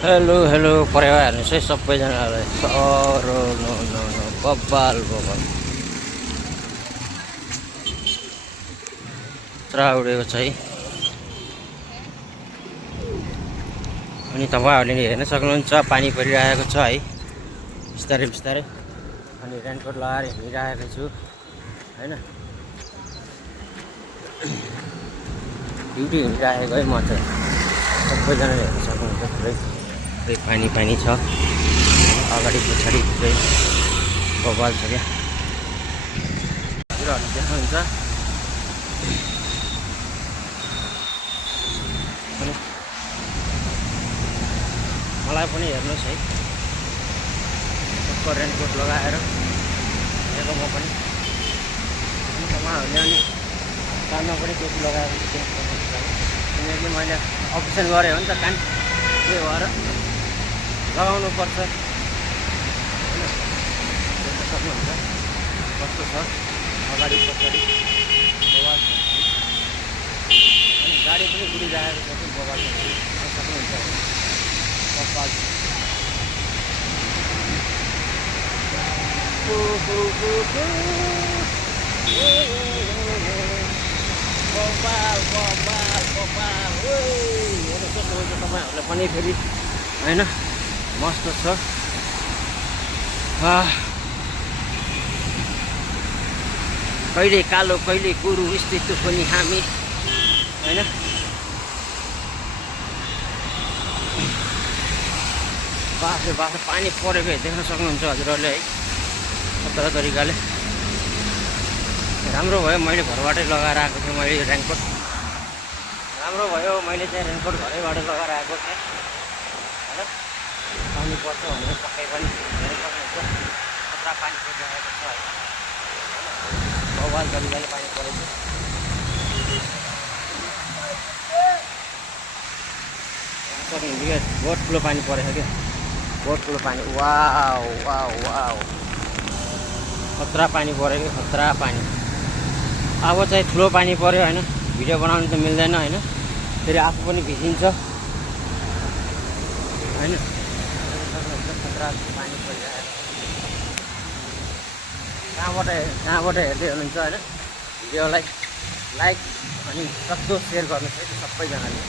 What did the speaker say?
Hello hello परेवा हेर्नुहोस् है सबैजनालाई सरो नो नो नो बब्बाल बब्बाल पुरा उडेको छ है। अनि तपाईँहरूले हेर्न सक्नुहुन्छ पानी परिरहेको छ है बिस्तारै बिस्तारै। अनि रेनकोट लगाएर हिँडिरहेको छु हैन, ड्युटी हिँडिरहेको है म चाहिँ। सबैजनाले हेर्न सक्नुहुन्छ पुरै पानी पानी छ, अगाडि पछाडि पुरै बवाल छ क्या। कुराहरू देख्नुहुन्छ अनि मलाई पनि हेर्नुहोस् है, सबको रेनकोट लगाएर हिँडेको म पनि। अनि तपाईँहरूले अनि कानमा पनि टोपी लगाएर किनकि मैले अप्रेसन गरेँ हो नि त कान, त्यही भएर लगाउनु पर्छ होइन। देख्न सक्नुहुन्छ कस्तो छ अगाडि पछाडि बवाल छ। अनि गाडी पनि गुडिरहेको छ कि बवाल छ, सक्नुहुन्छ बवाल तपाईँहरूलाई पनि फेरि होइन मस्त छ। कहिले कालो कहिले गोरु यस्तो पनि हामी होइन। बाफ्रे बाफ्रे पानी परेको देख्न सक्नुहुन्छ हजुरहरूले है, खतरा तरिकाले। राम्रो भयो मैले घरबाटै लगाएर आएको थिएँ, मैले रेनकोट राम्रो भयो मैले चाहिँ रेनकोट घरैबाट लगाएर आएको थिएँ होइन। पानी पर्छ भनेर पक्कै पनि हेर्न सक्नुहुन्छ खतरा पानी परिरहेको छ होइन, बवाल तरिकाले पानी परेको सक्नुहुन्छ। बहुत ठुलो पानी परेको क्या, बहुत ठुलो पानी। वाउ वाउ वाउ खतरा पानी परेको, खतरा पानी। अब चाहिँ ठुलो पानी पऱ्यो होइन, भिडियो बनाउनु त मिल्दैन होइन, फेरि आफू पनि भिजिन्छ होइन। खतरा पानी परिरहेको कहाँबाट हेर्दै हुनुहुन्छ होइन, भिडियोलाई लाइक अनि सक्दो सेयर गर्नुहोस् है सबैजनाले।